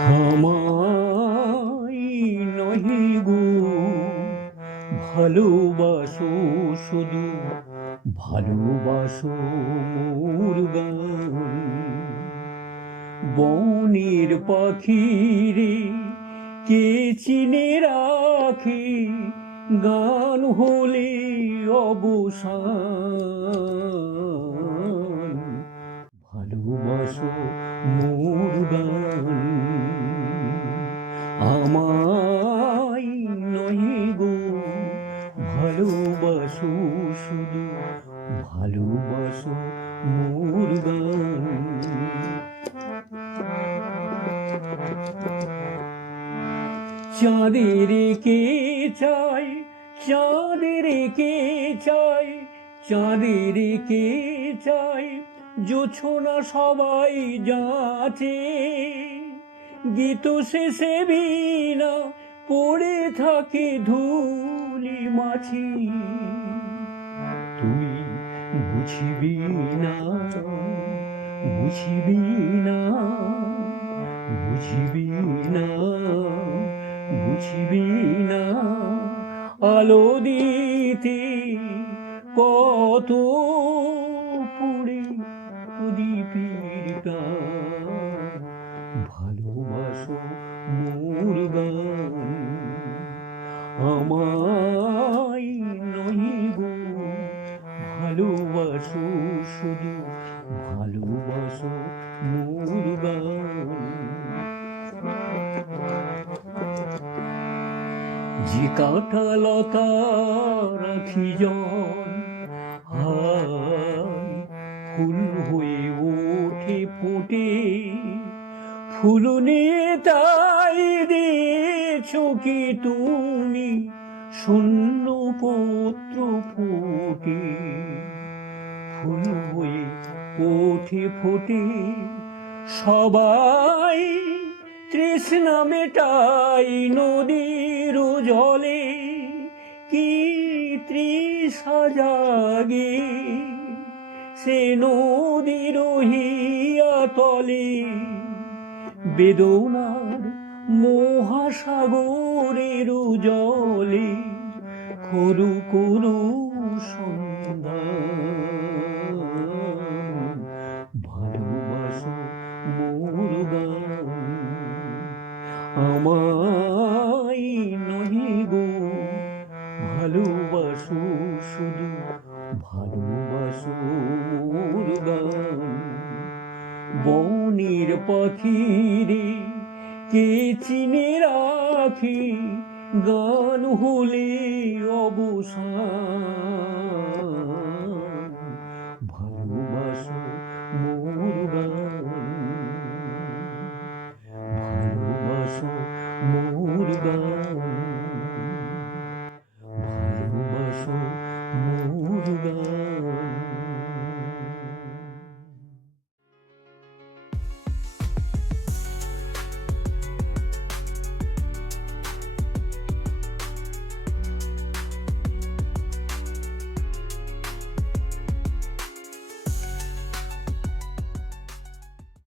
আমায় নহি গো ভালোবাসো, শুধু ভালোবাসো মোর গান। বনের পাখিরে কে চিনে রাখে, গান হলে অবসান। ভালোবাসো মোর গান, আমায় নহি গো ভালোবাসো, শুধু ভালোবাসো মোর গান। চাঁদের কে চাই, চাঁদের কে চাই, চাঁদের কে চাই, জোছনা সবাই যাচে। গীত শেষে বীণা পড়ে থাকে ধুলি মাছি। তুই বুঝিবি না, বুঝিবি না, বুঝিবি না, বুঝিবি না। আলো দিতে কত পুড়ে প্রদীপের প্রাণ। ভালোবাসো মোর গান, আমায় নহি গো ভালোবাসো, শুধু ভালোবাসো মোর গান। যে কাঁটা লতা রাখি জন, হায় ফুল হয়ে ওঠে ফোটে। ফুল নিয়ে তাই দিয়েছ কি তুমি, শূন্য পত্র ফোটে। ফুল হয়ে ওঠে ফোটে, সবাই তৃষ্ণা মেটাই নদীর জলে। কি তৃষা জাগে সে নদীর হিয়া তলে। বেদনার মহাসাগরের জলে করু করু সন্ধান। ভালোবাসো মোর গান, আমায় নহি গো ভালোবাসো, শুধু ভালোবাসো মোর গান। বনের পাখিরে কে চিনে রাখে, গান হলে অবসান।